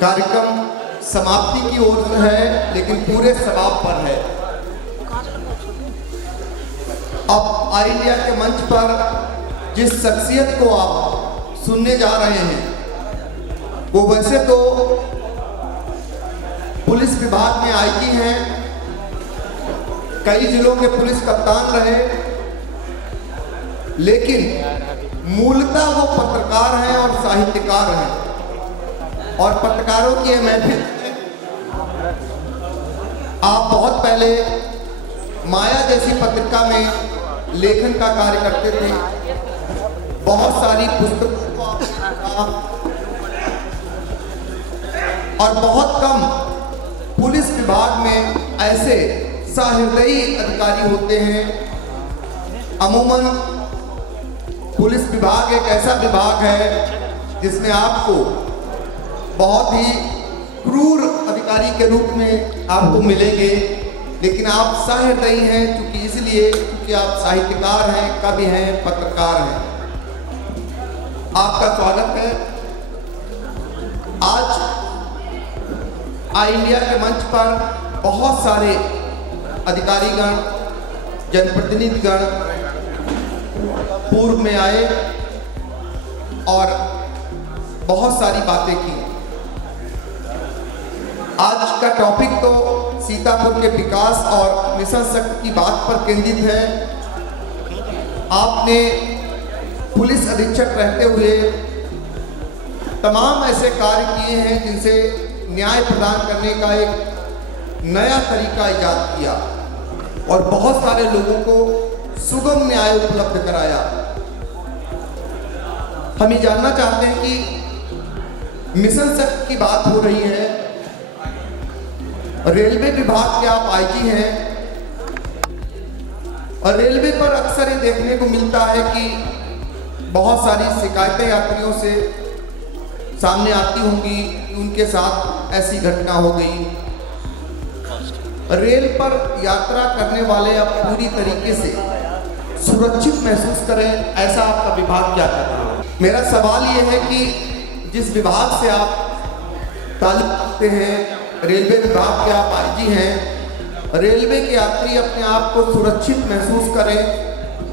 कार्यक्रम समाप्ति की ओर है, लेकिन पूरे समाप्त पर है। अब ऑल इंडिया के मंच पर जिस शख्सियत को आप सुनने जा रहे हैं, वो वैसे तो पुलिस विभाग में आईजी हैं, कई जिलों के पुलिस कप्तान रहे, लेकिन मूलतः वो पत्रकार हैं और साहित्यकार हैं। और पत्रकारों की यह महफिल, आप बहुत पहले माया जैसी पत्रिका में लेखन का कार्य करते थे, बहुत सारी पुस्तकों को आपने लिखा और बहुत कम पुलिस विभाग में ऐसे सहृदयी अधिकारी होते हैं। अमूमन पुलिस विभाग एक ऐसा विभाग है जिसमें आपको बहुत ही क्रूर अधिकारी के रूप में आपको मिलेंगे, लेकिन आप सहृदयी हैं क्योंकि आप साहित्यकार हैं, कवि हैं, पत्रकार हैं। आपका स्वागत है। आज ऑल इंडिया के मंच पर बहुत सारे अधिकारीगण, जनप्रतिनिधिगण पूर्व में आए और बहुत सारी बातें की। आज का टॉपिक तो सीतापुर के विकास और मिशन शक्ति की बात पर केंद्रित है। आपने पुलिस अधीक्षक रहते हुए तमाम ऐसे कार्य किए हैं जिनसे न्याय प्रदान करने का एक नया तरीका इजाद किया और बहुत सारे लोगों को सुगम न्याय उपलब्ध कराया। हम ये जानना चाहते हैं कि मिशन शक्ति की बात हो रही है, रेलवे विभाग के आप आईजी हैं और रेलवे पर अक्सर ये देखने को मिलता है कि बहुत सारी शिकायतें यात्रियों से सामने आती होंगी कि उनके साथ ऐसी घटना हो गई। रेल पर यात्रा करने वाले अब पूरी तरीके से सुरक्षित महसूस करें, ऐसा आपका विभाग क्या कर रहा है? मेरा सवाल ये है कि जिस विभाग से आप ताल्लुक रखते हैं, रेलवे विभाग के आप आईजी हैं, रेलवे के यात्री अपने आप को सुरक्षित महसूस करें,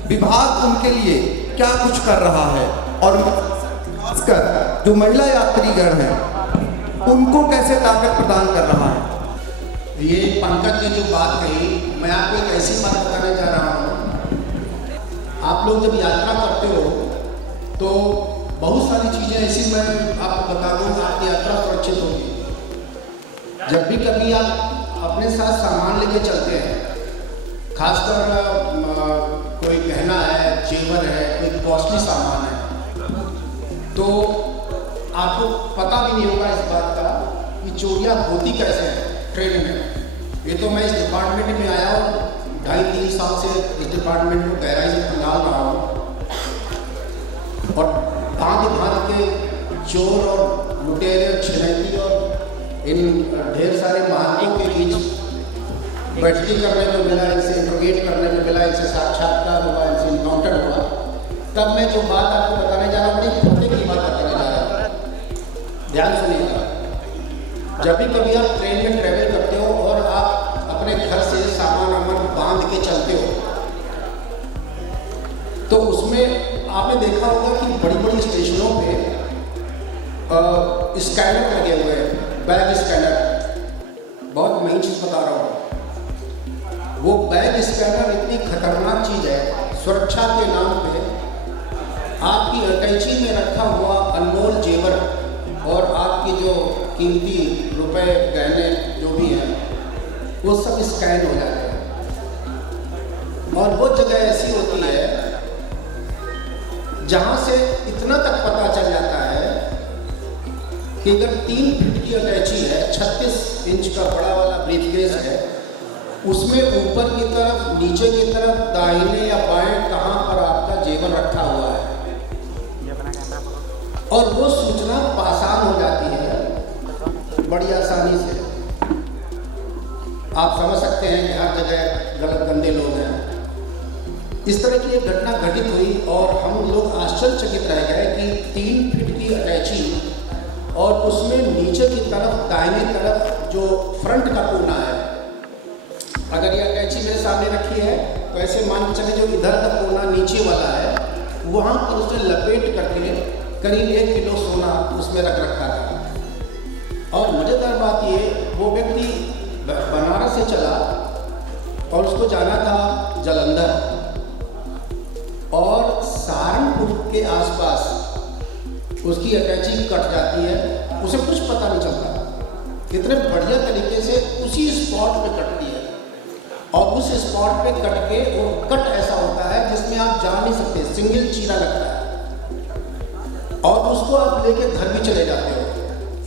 विभाग उनके लिए क्या कुछ कर रहा है और खासकर जो महिला यात्रीगण हैं उनको कैसे ताकत प्रदान कर रहा है? ये पंकज ने जो बात कही, मैं आपको एक ऐसी बात बताने जा रहा हूँ। आप लोग जब यात्रा करते हो तो बहुत सारी चीज़ें ऐसी मैं आपको बता दूँ, आपकी यात्रा सुरक्षित होगी। जब भी कभी आप अपने साथ सामान लेके चलते हैं, खासकर कोई गहना है, जेवर है, कोई कॉस्टली सामान है, तो आपको पता भी नहीं होगा इस बात का कि चोरियाँ होती कैसे हैं ट्रेन में। ये तो मैं इस डिपार्टमेंट में आया हूँ, 2.5-3 साल से इस डिपार्टमेंट को गहराई से संभाल रहा हूँ और भांति के चोर और लुटेरे, छिनैती और इन ढेर सारे महात्माओं के बीच बैठकी करने को मिला, इनसे इंट्रोगेट करने को मिला, इनसे साक्षात्कार हुआ, इनसे इनकाउंटर हुआ। तब मैं जो बात आपको बताने जा रहा हूँ, बड़ी फतेह की बात बताने जा रहा हूँ। ध्यान सुनिएगा। जब भी कभी आप ट्रेन में ट्रैवल करते हो और आप अपने घर से सामान वामान बांध के चलते हो, तो उसमें आपने देखा होगा कि बड़ी बड़ी स्टेशनों पे स्कैनर लगे हुए हैं, बैग स्कैनर। बहुत महंगी चीज़ बता रहा हूँ। वो बैग स्कैनर इतनी खतरनाक चीज़ है, सुरक्षा के नाम पे आपकी अटैची में रखा हुआ अनमोल जेवर और आपकी जो कीमती रुपए, गहने जो भी हैं, वो सब स्कैन हो जाते हैं। और वो जगह ऐसी होती है जहाँ से इतना तक पता चल जाता है कि अगर 3 फीट की अटैची है, 36 इंच का बड़ा वाला ब्रीफकेस है, उसमें ऊपर की तरफ, नीचे की तरफ, दाहिने या बाएं कहाँ पर आपका जेवर रखा हुआ है, और वो सूचना पासान हो जाती है बड़ी आसानी से। आप समझ सकते हैं कि हर जगह गलत गंदे लोग हैं। इस तरह की एक घटना घटित हुई और हम लोग आश्चर्यचकित रह गए कि 3 फीट की अटैची और उसमें नीचे नीचे की तरफ दाहिनी तरफ जो फ्रंट का कोना है, अगर ये अटैची मेरे सामने रखी है तो ऐसे मान के चले जो इधर का कोना नीचे वाला है वहाँ पर उसने लपेट करके करीब 1 किलो सोना उसमें रख रखा था। और मज़ेदार बात ये, वो व्यक्ति बनारस से चला और उसको जाना था जालंधर, और सहारनपुर के आसपास उसकी अटैची कट जाती है, उसे कुछ पता नहीं चलता, कितने बढ़िया तरीके से उसी स्पॉट पे कटती है। और उस स्पॉट पे कट के वो कट ऐसा होता है जिसमें आप जा नहीं सकते, सिंगल चीरा लगता है, और उसको आप लेके घर भी चले जाते हो।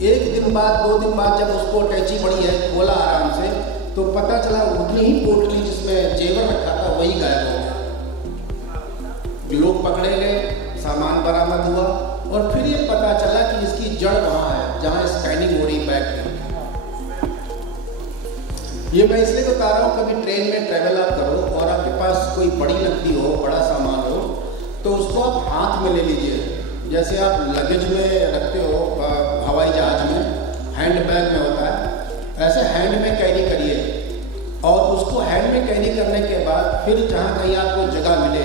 1 दिन बाद 2 दिन बाद जब उसको अटैची पड़ी है, खोला आराम से, तो पता चला उतनी ही पोटली जिसमें जेवर रखा था वही गायब हो गया। लोग पकड़े गए, सामान बरामद हुआ, और फिर ये पता चला कि इसकी जड़ वहाँ है जहाँ स्कैनिंग हो रही बैग की। ये मैं इसलिए बता रहा हूँ, कभी ट्रेन में ट्रैवल आप करो और आपके पास कोई बड़ी नकदी हो, बड़ा सामान हो, तो उसको आप हाथ में ले लीजिए। जैसे आप लगेज में रखते हो हवाई जहाज में, हैंड बैग में होता है, ऐसे हैंड में कैरी करिए, और उसको हैंड में कैरी करने के बाद फिर जहाँ कहीं आपको जगह मिले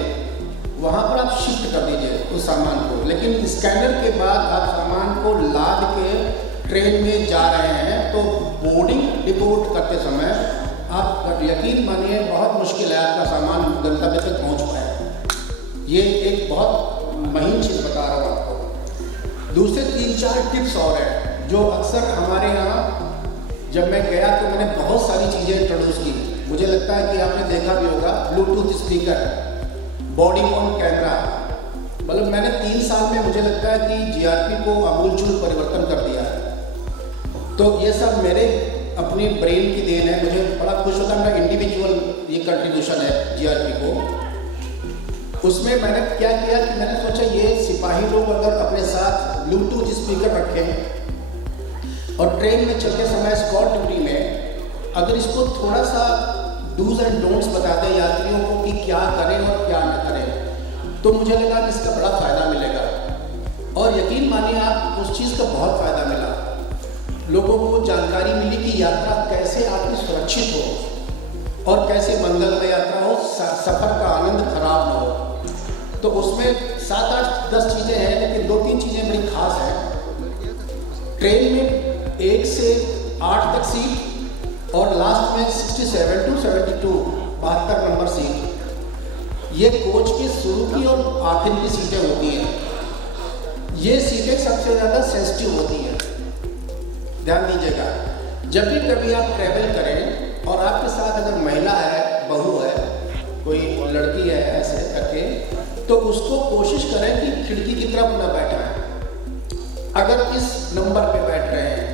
वहाँ पर आप शिफ्ट कर दीजिए उस सामान को। लेकिन स्कैनर के बाद आप सामान को लाद के ट्रेन में जा रहे हैं तो बोर्डिंग डिपोर्ट करते समय आप यकीन मानिए बहुत मुश्किल है आपका सामान गंतव्य तक पहुंच पाए। ये एक बहुत महीन चीज़ बता रहा हूँ आपको। दूसरे 3-4 टिप्स और हैं जो अक्सर हमारे यहाँ, जब मैं गया तो मैंने बहुत सारी चीज़ें इंट्रोड्यूस की। मुझे लगता है कि आपने देखा भी होगा, Bluetooth speaker, body on camera, मतलब मैंने 3 साल में मुझे लगता है कि जीआरपी को आमूलचूल परिवर्तन कर दिया है। तो ये सब मेरे अपनी ब्रेन की देन है, मुझे बड़ा खुश होता है, मेरा इंडिविजुअल ये कंट्रीब्यूशन है जीआरपी को। उसमें मैंने क्या किया कि मैंने सोचा ये सिपाही लोग अगर अपने साथ ब्लूटूथ स्पीकर रखें और ट्रेन में चलते समय स्कॉट ड्यूटी में अगर इसको थोड़ा सा डूज एंड डोंट्स बता दें यात्रियों को कि क्या करें और क्या न करें, तो मुझे लगा कि इसका बड़ा फ़ायदा मिलेगा। और यकीन मानिए आप, उस चीज़ का बहुत फ़ायदा मिला। लोगों को जानकारी मिली कि यात्रा कैसे आपकी सुरक्षित हो और कैसे मंगलमय यात्रा हो, सफ़र का आनंद खराब ना हो। तो उसमें 7, 8, 10 चीज़ें हैं, लेकिन 2-3 चीज़ें बड़ी खास हैं। ट्रेन में 1 से 8 तक सीट और लास्ट में 67 to 72 72 नंबर सीट, ये कोच की शुरू की और आखिर की सीटें होती हैं। ये सीटें सबसे ज़्यादा सेंसिटिव होती हैं, ध्यान दीजिएगा। जब भी कभी आप ट्रैवल करें और आपके साथ अगर महिला है, बहू है, कोई लड़की है, ऐसे करके, तो उसको कोशिश करें कि खिड़की की तरफ न बैठाएं। अगर इस नंबर पे बैठ रहे हैं,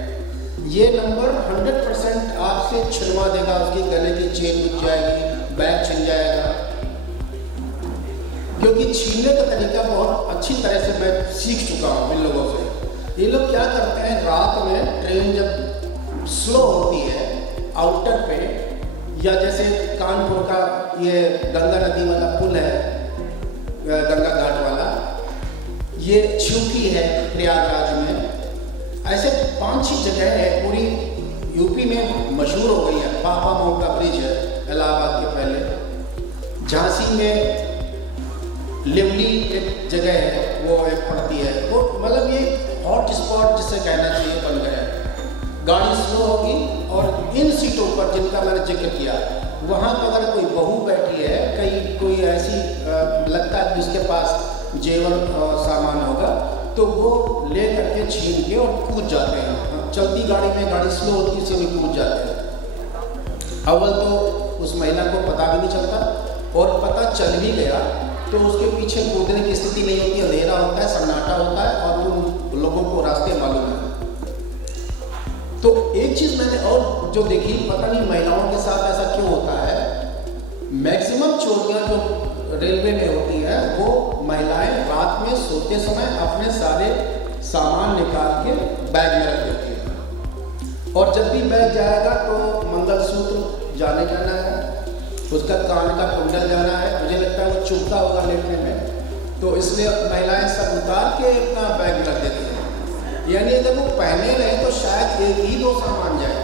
ये नंबर 100% आपसे छिनवा देगा, उसकी गले की चेन उठ जाएगी, बैग छिन जाएगा, क्योंकि छीनने का तरीका बहुत अच्छी तरह से मैं सीख चुका हूँ इन लोगों से। ये लोग क्या करते हैं, रात में ट्रेन जब स्लो होती है आउटर पे, या जैसे कानपुर का ये गंगा नदी वाला पुल है, गंगा घाट वाला, ये चूकी है प्रयागराज में, ऐसे 5-6 जगह है, पूरी यूपी में मशहूर हो गई है। पापा मोड़ का ब्रिज है इलाहाबाद के पहले, झांसी में लिवली एक जगह है, वो एक पड़ती है, वो मतलब ये हॉट स्पॉट जिसे कहना चाहिए बन गया है। गाड़ी स्लो होगी और इन सीटों पर जिनका मैंने जिक्र किया, वहाँ पर अगर कोई बहू बैठी है, कहीं कोई ऐसी लगता है कि उसके पास जेवर सामान होगा, तो वो ले करके छीन के और कूद जाते हैं। चलती गाड़ी में गाड़ी स्लो होती है, से भी कूद जाते हैं। अव्वल तो उस महिला को पता भी नहीं चलता, और पता चल भी गया तो उसके पीछे कूदने की स्थिति नहीं होती, अंधेरा होता है, सन्नाटा होता है, और उन लोगों को रास्ते मालूम है। तो एक चीज़ मैंने और जो देखी, पता नहीं महिलाओं के साथ ऐसा क्यों होता है, मैक्सिमम चोरियाँ जो रेलवे में होती हैं, वो महिलाएं रात में सोते समय अपने सारे सामान निकाल के बैग में रख देती हैं। और जब भी बैग जाएगा तो मंगलसूत्र जाने जाना है, उसका कान का कुंडल जाना है, मुझे लगता है वो चुभता होगा लेटने में, तो इसलिए महिलाएं सब उतार के अपना बैग रख देती हैं। यानी अगर वो पहने रहे तो शायद एक ही दो सामान जाए,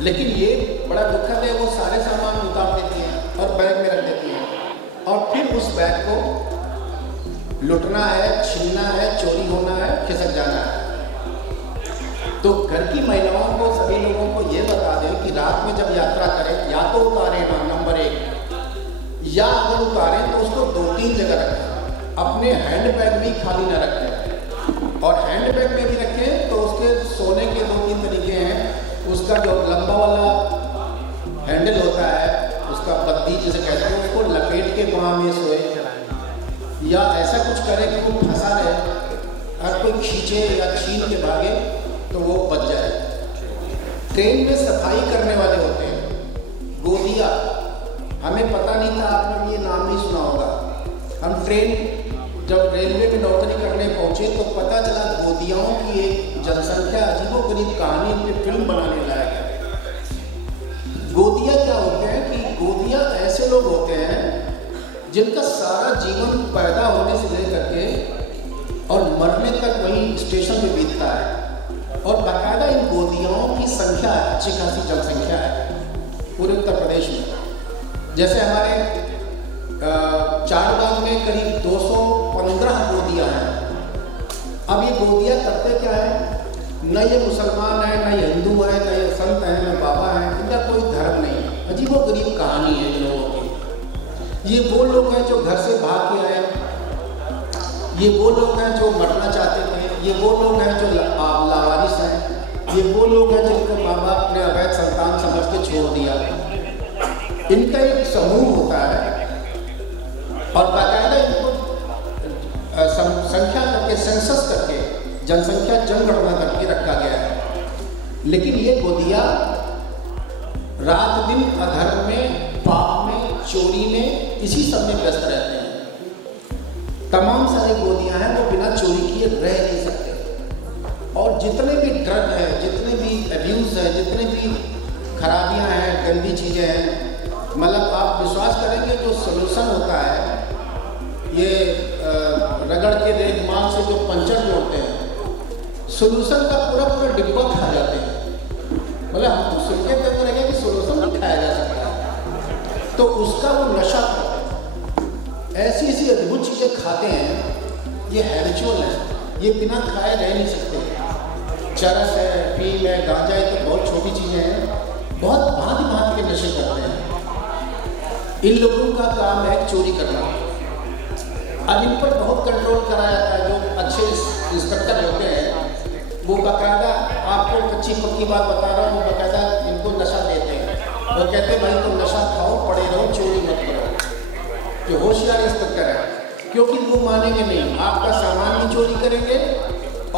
लेकिन ये बड़ा दुखद है, वो सारे सामान उतार देती हैं और बैग में रख देती हैं और फिर उस बैग को लुटना है, छीनना है, चोरी होना है, खिसक जाना है। तो घर की महिलाओं को, सभी लोगों को ये बता दें कि रात में जब यात्रा करें, या तो उतारें ना, नंबर 1, या अगर उतारें तो उसको 2-3 जगह रखें। अपने हैंड बैग भी खाली ना रखें, और हैंड बैग में भी रखें तो उसके सोने के 2-3 तरीके हैं। उसका जो लंबा वाला हैंडल होता है, उसका बत्ती जिसे कहते हैं, उसको लपेट के वहाँ में सोए, या ऐसा कुछ करें कि वो फंसा रहे, अगर कोई खींचे या छीन के भागे तो वो बच जाए। ट्रेन में सफाई करने वाले होते हैं, गोदिया। हमें पता नहीं था, आपने ये नाम नहीं सुना होगा। हम ट्रेन जब रेलवे में नौकरी करने पहुंचे तो पता चला गोदियाओं की एक जनसंख्या अजीबोगरीब कहानी अपनी फिल्म बनाने लायक है। गोदिया क्या होते हैं कि गोदिया ऐसे लोग होते हैं जिनका सारा जीवन पैदा होने से लेकर के और मरने तक वहीं स्टेशन में बीतता है, और बाकायदा इन गोदियाओं की संख्या अच्छी खासी जनसंख्या है पूरे उत्तर प्रदेश में। जैसे हमारे चारबाग में करीब 215 गोदियाँ हैं। अब ये गोदियाँ करते क्या है, न ये मुसलमान है, न ये हिंदू है, न ये संत है, न बाबा है, इनका कोई धर्म नहीं है। अजीबोगरीब कहानी है इन लोगों की। ये वो लोग हैं जो घर से भाग के आए, ये वो लोग हैं जो मरना चाहते थे, ये वो लोग हैं जो लावारिस हैं, ये वो लोग हैं जिनको माँ बाप ने अवैध संतान समझ के छोड़ दिया। इनका एक समूह होता है और बाकायदा इनको संख्या करके, सेंसस करके, जनसंख्या जनगणना करके रखा गया है। लेकिन ये गोदिया रात दिन अधर्म में, पाप में, चोरी में, इसी सब में व्यस्त रहते हैं। तमाम सारे गोदियां हैं वो बिना चोरी किए रह नहीं सकते। और जितने भी ड्रग है, जितने भी अब्यूज़ है, जितने भी खराबियां हैं, गंदी चीज़ें हैं, मतलब आप विश्वास करेंगे जो सोल्यूशन होता है, ये रगड़ के रेगमाल से जो पंचर जोड़ते हैं, सोल्यूशन का पूरा पूरा डिब्बा खा जाते हैं। मतलब हमको सुन के तो लगे कि सोल्यूशन नहीं खाया जा सकता, तो उसका वो नशा ऐसी ऐसी अद्भुत चीज़ें खाते हैं। ये हैबिचुअल है, ये बिना खाए रह नहीं सकते। चरस है, फीम है, गांजा है, तो बहुत छोटी चीज़ें हैं, बहुत भांति भांति के नशे करते हैं। इन लोगों का काम है चोरी करना। अब इन पर बहुत कंट्रोल कराया जाता है। जो अच्छे इंस्पेक्टर होते हैं वो बाकायदा, आपको कच्ची पक्की बात बता रहा हूँ, वो बाकायदा इनको नशा देते हैं। वो कहते हैं भाई तुम नशा खाओ, पड़े रहो, चोरी मत करो। जो होशियार इंस्पेक्टर है, क्योंकि वो मानेंगे नहीं, आपका सामान भी चोरी करेंगे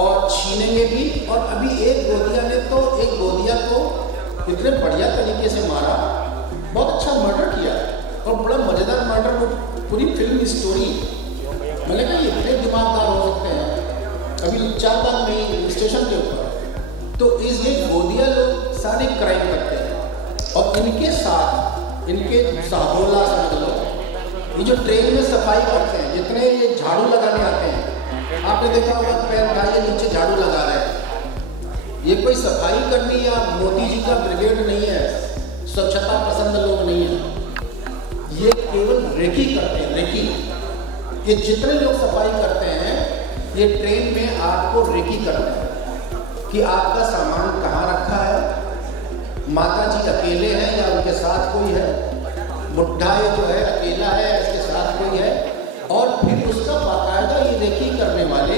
और छीनेंगे भी। और अभी एक गोदिया ने तो एक गोदिया को इतने बढ़िया तरीके से मारा, बहुत अच्छा मर्डर किया और बड़ा मज़ेदार मर्डर, वो पूरी फिल्म स्टोरी। मैंने कहा इतने दिमागदार हो सकते हैं। अभी चारबाग में स्टेशन के ऊपर तो ये गोदिया लोग सारे क्राइम करते हैं, और इनके साथ इनके साहबोला समझ लो, ये जो ट्रेन में सफाई करते हैं, जितने ये झाड़ू लगाने आते हैं, आपने देखा होगा पैर उठाइए नीचे झाड़ू लगा रहे हैं। ये कोई सफाई करनी या मोदी जी का ब्रिगेड नहीं है, स्वच्छता पसंद लोग नहीं है। ये केवल रेकी करते हैं, रेकी। ये जितने लोग सफाई करते हैं, ये ट्रेन में आपको रेकी करते हैं कि आपका सामान कहाँ रखा है, माता जी अकेले हैं या उनके साथ कोई है, बुढ़ा ये जो है अकेला है, इसके साथ कोई है। और फिर उसका बाकायदा ये रेकी करने वाले,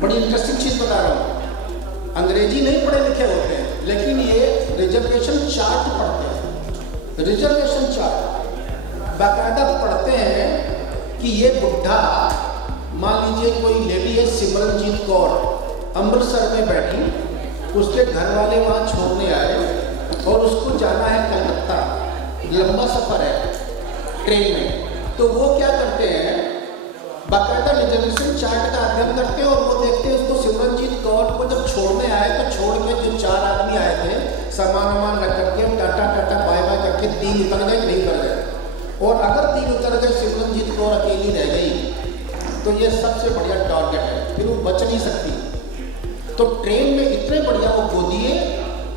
बड़ी इंटरेस्टिंग चीज़ बता रहा हूँ, अंग्रेजी नहीं पढ़े लिखे होते हैं, लेकिन ये रिजर्वेशन चार्ट पढ़ते हैं। रिजर्वेशन चार्ट बाकायदा पढ़ते हैं कि ये बुढ़ा, मान लीजिए कोई लेडी है सिमरनजीत कौर, अमृतसर में बैठी, उसके घर वाले वहाँ छोड़ने आए और उसको जाना है कलकत्ता, लंबा सफ़र है ट्रेन में। तो वो क्या करते हैं, बाकायदा रिजर्वेशन चार्ट का अध्ययन करते हैं और वो देखते हैं उसको सिमरनजीत कौर को जब छोड़ने आए तो छोड़ के जो 4 आदमी आए थे सामान वामान रख करके टाटा टाटा बाय बाय करके 3 उतर गए कि नहीं उतर गए। और अगर 3 उतर गए, सिमरनजीत कौर अकेली रह गई, तो ये सबसे बढ़िया टारगेट है, फिर वो बच नहीं सकती। तो ट्रेन में इतने बढ़िया वो गोदिए,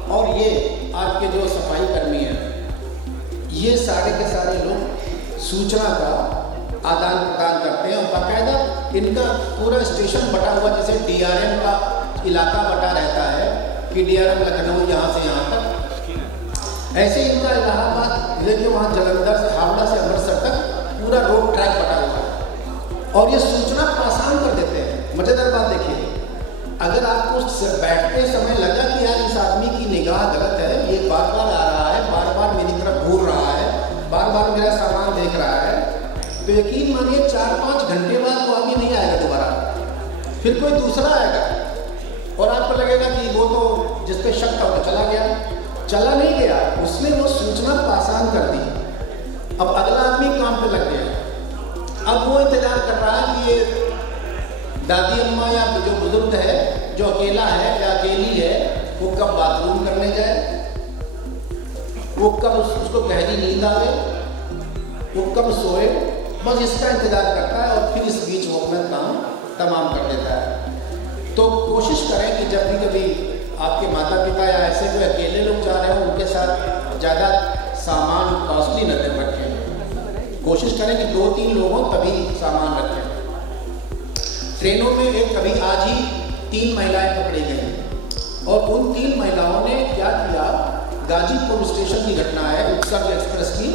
और ये आपके जो सफाई कर्मी हैं, ये सारे के सारे लोग सूचना का आदान प्रदान करते हैं, और बाकायदा इनका पूरा स्टेशन बटा हुआ, जैसे DRM का इलाका बटा रहता है कि DRM लखनऊ यहाँ से यहाँ तक, ऐसे इनका इलाहाबाद लेके वहाँ जलंधर से हावड़ा से अमृतसर तक पूरा रोड ट्रैक बटा हुआ है, और ये सूचना पासान कर देते हैं। मजेदार बात देखिए, अगर आपको बैठते समय लगा कि यार इस आदमी की निगाह गलत है, ये बार बार आ रहा है, बार बार मेरी तरफ घूर रहा है, बार बार मेरा सामान देख रहा है, तो यकीन मानिए 4-5 घंटे बाद वो आदमी नहीं आएगा दोबारा, फिर कोई दूसरा आएगा, और आपको लगेगा कि वो तो जिस पे शक था वो चला गया। चला नहीं गया, उसने वो सूचना पासान कर दी। अब अगला आदमी काम पे लग गया। अब वो इंतजार कर रहा है कि ये दादी अम्मा या जो बुजुर्ग है, जो अकेला है या अकेली है, वो कब बाथरूम करने जाए, वो कब उसको गहरी नींद आवे, वो कब सोए, बस इसका इंतजार करता है, और फिर इस बीच वो अपना काम तमाम कर देता है। तो कोशिश करें कि जब भी कभी आपके माता पिता या ऐसे जो अकेले लोग जा रहे हो, उनके साथ ज़्यादा सामान कॉस्टली न रखें। कोशिश करें कि 2-3 लोगों तभी सामान रखें। ट्रेनों में एक कभी आज ही 3 महिलाएं पकड़ी गई, और उन 3 महिलाओं ने क्या किया, गाजीपुर स्टेशन की घटना है, उत्सव एक्सप्रेस की।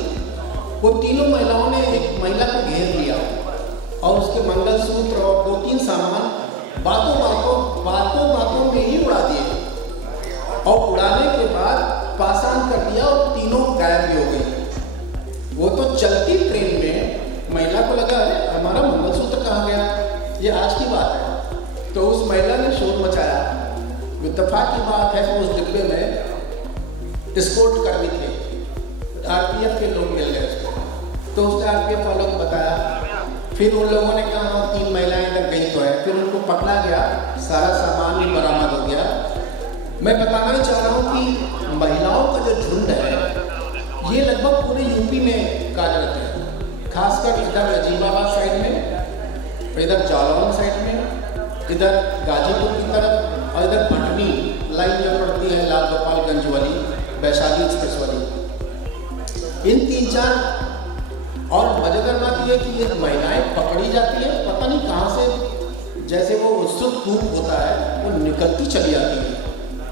वो तीनों महिलाओं ने एक महिला को घेर लिया, और उसके मंगलसूत्र और 2-3 सामान बातों में ही उड़ा दिए, और उड़ाने के बाद पासान कर दिया, और तीनों गायब भी हो गई। वो तो चलती ट्रेन में महिला को लगा अरे हमारा मंगलसूत्र कहाँ गया, ये आज की बात है। तो उस महिला ने शोर मचाया। इत्तेफाक की बात है कि उस डिब्बे में एस्कॉर्ट कर्मी थे, RPF के लोग मिल गए उसको, तो उसने RPF वालों को बताया। फिर उन लोगों ने कहा 3 महिलाएं इधर गई तो है, फिर उनको पकड़ा गया, सारा सामान भी बरामद हो गया। मैं बताना चाह रहा हूँ कि महिलाओं का जो झुंड है, ये लगभग पूरे यूपी में कार्यरत है, खासकर इधर अजीबाबाद साइड में, इधर जालौन साइड में, इधर गाजीपुर की तरफ, और इधर भटनी लाइन जो पड़ती है लाल गोपालगंज वाली, वैशाली एक्सप्रेस वाली, इन 3-4। और मजेदार बात यह कि ये महिलाएं पकड़ी जाती है, पता नहीं कहाँ से, जैसे वो उत्सुक धूप होता है, वो निकलती चली जाती है,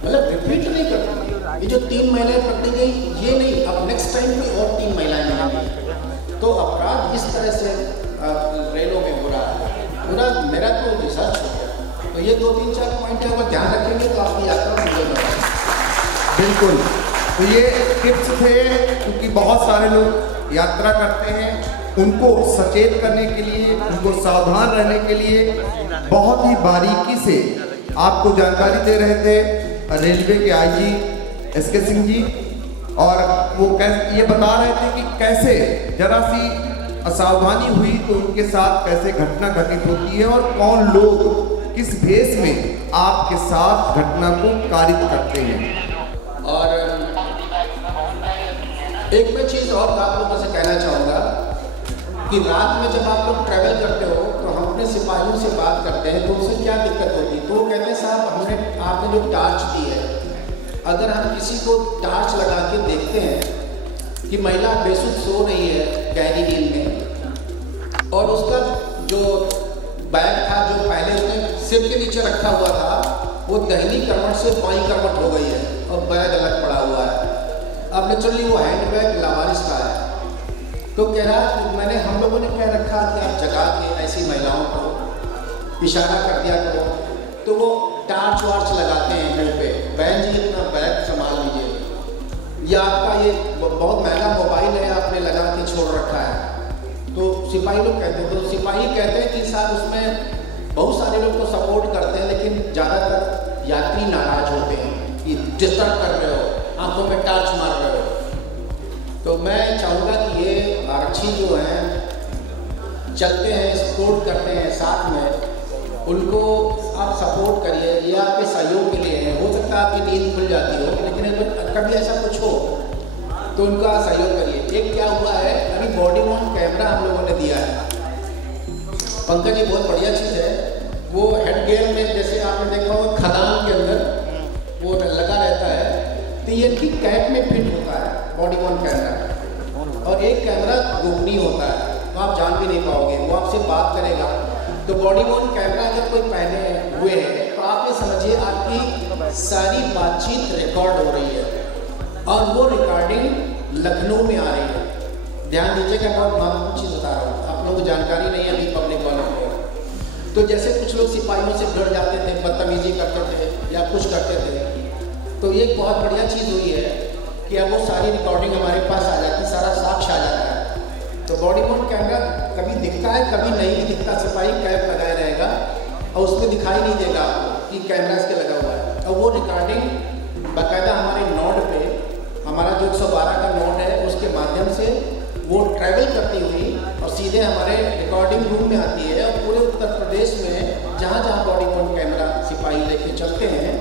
मतलब रिपीट नहीं करती। ये जो 3 महिलाएं पकड़ी गई, ये नहीं, अब नेक्स्ट टाइम कोई और 3 महिलाएं मिलेंगी। तो अपराध इस तरह से रेलों में हो रहा है। पूरा मेरा तो रिसर्च हो गया। तो ये 2-3-4 पॉइंट है, अगर ध्यान रखेंगे तो आपकी यात्रा मुझे बताएं। बिल्कुल, तो ये टिप्स थे, क्योंकि बहुत सारे लोग यात्रा करते हैं, उनको सचेत करने के लिए, उनको सावधान रहने के लिए बहुत ही बारीकी से आपको जानकारी दे रहे थे रेलवे के IG SK सिंह जी। और वो ये बता रहे थे कि कैसे जरा सी असावधानी हुई तो उनके साथ कैसे घटना घटित होती है, और कौन लोग किस भेष में आपके साथ घटना को कारित करते हैं। और एक मैं चीज़ और आप लोगों से कहना चाहूँगा कि रात में जब आप लोग ट्रैवल करते हो, तो हम अपने सिपाहियों से बात करते हैं, तो उनसे क्या दिक्कत होती है, तो वो कहते हैं साहब आपने जो टार्च दी है, अगर हम किसी को टार्च लगा के देखते हैं कि महिला बेसुध सो रही है गहरी नींद में, और उसका जो बैग था जो पहले उसने सिर के नीचे रखा हुआ था, वो दाहिनी करवट से बाईं करवट हो गई है, और बैग अलग पड़ा हुआ है। अब नेचुरली वो हैंड बैग लावारिस का है। तो कह रहा मैंने हम लोगों ने कह रखा कि आप जगा के ऐसी महिलाओं को इशारा कर दिया करो, तो वो टार्च वार्च लगाते हैं मुँह पे, बहन जी अपना बैग संभाल लीजिए, या आपका ये बहुत महंगा मोबाइल है आपने लगा के छोड़ रखा है। तो सिपाही लोग कहते हैं, तो सिपाही कहते हैं कि साहब उसमें बहुत सारे लोग तो सपोर्ट करते हैं, लेकिन ज़्यादातर यात्री नाराज होते हैं कि डिस्टर्ब कर रहे हो, आंखों में टार्च मार रहे हो। तो मैं चाहूँगा कि ये आरक्षी जो हैं चलते हैं, सपोर्ट करते हैं साथ में, उनको आप सपोर्ट करिए, ये आपके सहयोग के लिए है। हो सकता है आपकी नींद खुल जाती हो, लेकिन अगर कभी ऐसा कुछ हो तो उनका सहयोग करिए। एक क्या हुआ है, अभी बॉडी वॉर्न कैमरा हम लोगों ने दिया है, पंकज जी बहुत बढ़िया चीज़ है। वो हेड गियर में जैसे आपने देखा होगा खदान के बॉडी वॉर्न कैमरा, और एक कैमरा गोपनीय होता है, तो आप जान भी नहीं पाओगे, वो आपसे बात करेगा। तो बॉडी वॉर्न कैमरा अगर कोई पहने हुए है तो आप ये समझिए आपकी सारी बातचीत रिकॉर्ड हो रही है, और वो रिकॉर्डिंग लखनऊ में आ रही है। ध्यान दीजिएगा, बहुत महत्वपूर्ण चीज़ बता रहा हूँ, आप लोगों को जानकारी नहीं है अभी पब्लिक वालों को। तो जैसे कुछ लोग सिपाहियों से भिड़ जाते थे, बदतमीजी करते थे या कुछ करते थे, तो ये बहुत बढ़िया चीज़ हुई है कि अब वो सारी रिकॉर्डिंग हमारे पास आ जाती, सारा साक्ष्य आ जाता है। तो बॉडी वॉर्न कैमरा कभी दिखता है, कभी नहीं भी दिखता, सिपाही कैप लगाए रहेगा और उसमें दिखाई नहीं देगा आपको कि कैमरा इसके लगा हुआ है, और वो रिकॉर्डिंग बाकायदा हमारे नोड पे, हमारा जो 112 का नोड है उसके माध्यम से वो ट्रैवल करती हुई और सीधे हमारे रिकॉर्डिंग रूम में आती है, और पूरे उत्तर प्रदेश में जहाँ जहाँ बॉडी वॉर्न कैमरा सिपाही लेके चलते हैं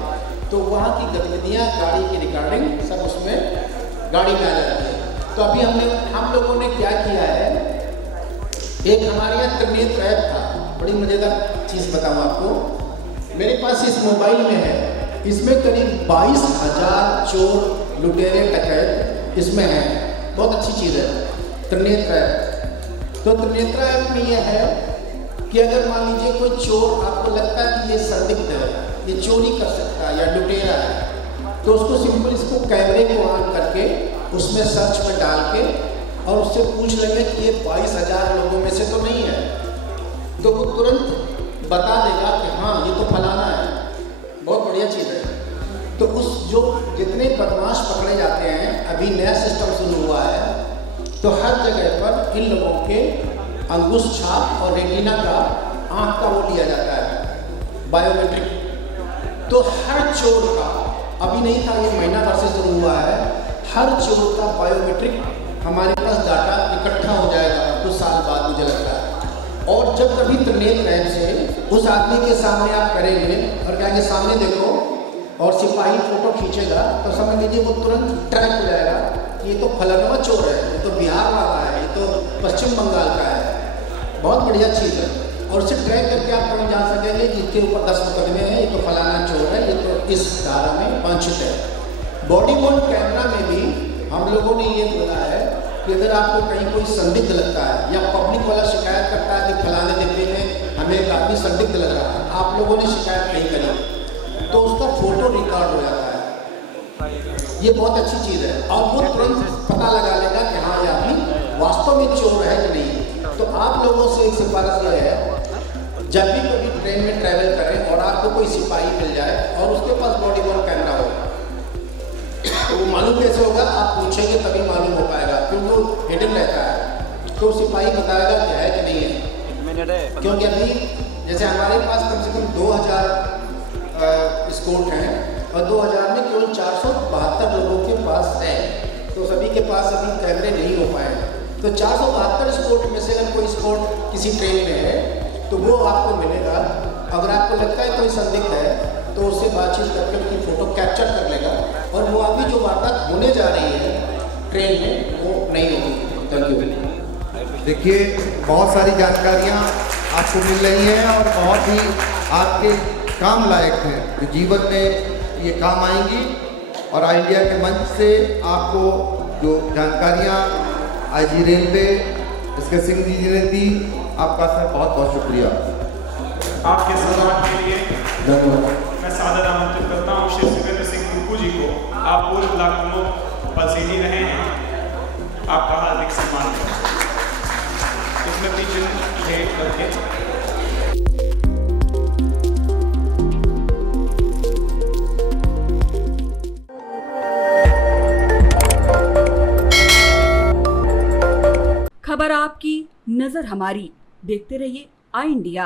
तो वहाँ की गतिविधियाँ, गाड़ी की रिकॉर्डिंग सब उसमें गाड़ी में आ जाती है। तो अभी हम लोगों ने क्या किया है, एक हमारे यहाँ त्रिनेत्र ऐप था, बड़ी मज़ेदार चीज़ बताऊँ आपको, मेरे पास इस मोबाइल में है, इसमें करीब 22,000 चोर लुटेरे डकैत इसमें है। बहुत अच्छी चीज़ है त्रिनेत्र ऐप। तो त्रिनेत्र ऐप में यह है कि अगर मान लीजिए कोई चोर आपको लगता है कि ये संदिग्ध है, ये चोरी कर सकता है या लुटेरा है, तो उसको सिंपल इसको कैमरे को ऑन करके उसमें सर्च में डाल के और उससे पूछ लेंगे कि ये 22,000 लोगों में से तो नहीं है, तो वो तुरंत बता देगा कि हाँ ये तो फलाना है। बहुत बढ़िया चीज़ है। तो उस जो जितने बदमाश पकड़े जाते हैं, अभी नया सिस्टम शुरू हुआ है, तो हर जगह पर इन लोगों के अंगुष्ठ छाप और रेटिना का आँख का वो लिया जाता है, बायोमेट्रिक। तो हर चोर का, अभी नहीं था, ये महीना भर से शुरू हुआ है, हर चोर का बायोमेट्रिक हमारे पास डाटा इकट्ठा हो जाएगा कुछ साल बाद, मुझे लगता है। और जब कभी त्रिनेत्र ऐप से उस आदमी के सामने आप करेंगे और कहेंगे सामने देखो, और सिपाही फोटो खींचेगा, तो समझ लीजिए वो तुरंत ट्रैक हो जाएगा कि ये तो फलाना चोर है, ये तो बिहार वाला है, ये तो पश्चिम बंगाल का है। बहुत बढ़िया चीज़ है। और उसे ट्रैक करके आप कहीं जान सकेंगे जिसके ऊपर 10 मुकदमे हैं, ये तो फलाना चोर है, ये तो इस धारा में वांछित है। बॉडी वॉर्न कैमरा में भी हम लोगों ने ये बोला है कि अगर आपको कहीं कोई संदिग्ध लगता है या पब्लिक वाला शिकायत करता है कि फलाने डिब्बे में हमें एक आदमी संदिग्ध लग रहा है, आप लोगों ने शिकायत नहीं करी, तो उसका फोटो रिकॉर्ड हो जाता है। ये बहुत अच्छी चीज़ है, और वो तुरंत पता लगा लेगा कि हाँ ये आदमी वास्तव में चोर है कि नहीं। तो आप लोगों से एक सिफारिश ये है, जब भी कभी ट्रेन में ट्रैवल करें और आपको कोई सिपाही मिल जाए और उसके पास बॉडी वॉर्न कैमरा हो, तो वो मालूम कैसे होगा, आप पूछेंगे तभी मालूम हो पाएगा, क्योंकि वो हिडन रहता है। तो सिपाही बताएगा कि है कि नहीं है, क्योंकि अभी जैसे हमारे पास कम से कम 2000 स्कोट हैं और 2000 में केवल 472 लोगों के पास है, तो सभी के पास अभी कैमरे नहीं हो पाए। तो 472 स्कोट में से अगर कोई स्कोट किसी ट्रेन में है तो वो आपको मिलेगा। अगर आपको लगता है कोई संदिग्ध है तो उससे बातचीत करके उसकी फ़ोटो कैप्चर कर लेगा, और वो अभी जो वारदात होने जा रही है ट्रेन में वो नहीं होगी। Thank you. देखिए, बहुत सारी जानकारियाँ आपको मिल रही हैं और बहुत ही आपके काम लायक हैं, जो जीवन में ये काम आएंगी। और इंडिया के मंच से आपको जो जानकारियाँ IG रेलवे इसके सिंह जी ने दी, आपका सर बहुत बहुत शुक्रिया। आपके सम्मान के लिए धन्यवाद। मैं सादर आमंत्रित करता हूँ श्री शिवेंद्र सिंह नुक्कू जी को। आप पूर्व ब्लॉक प्रमुख पलसेनी रहे हैं, आपका हार्दिक सम्मान है। इसमें पीछे भेंट करके खबर आपकी, नजर हमारी। देखते रहिए आई इंडिया।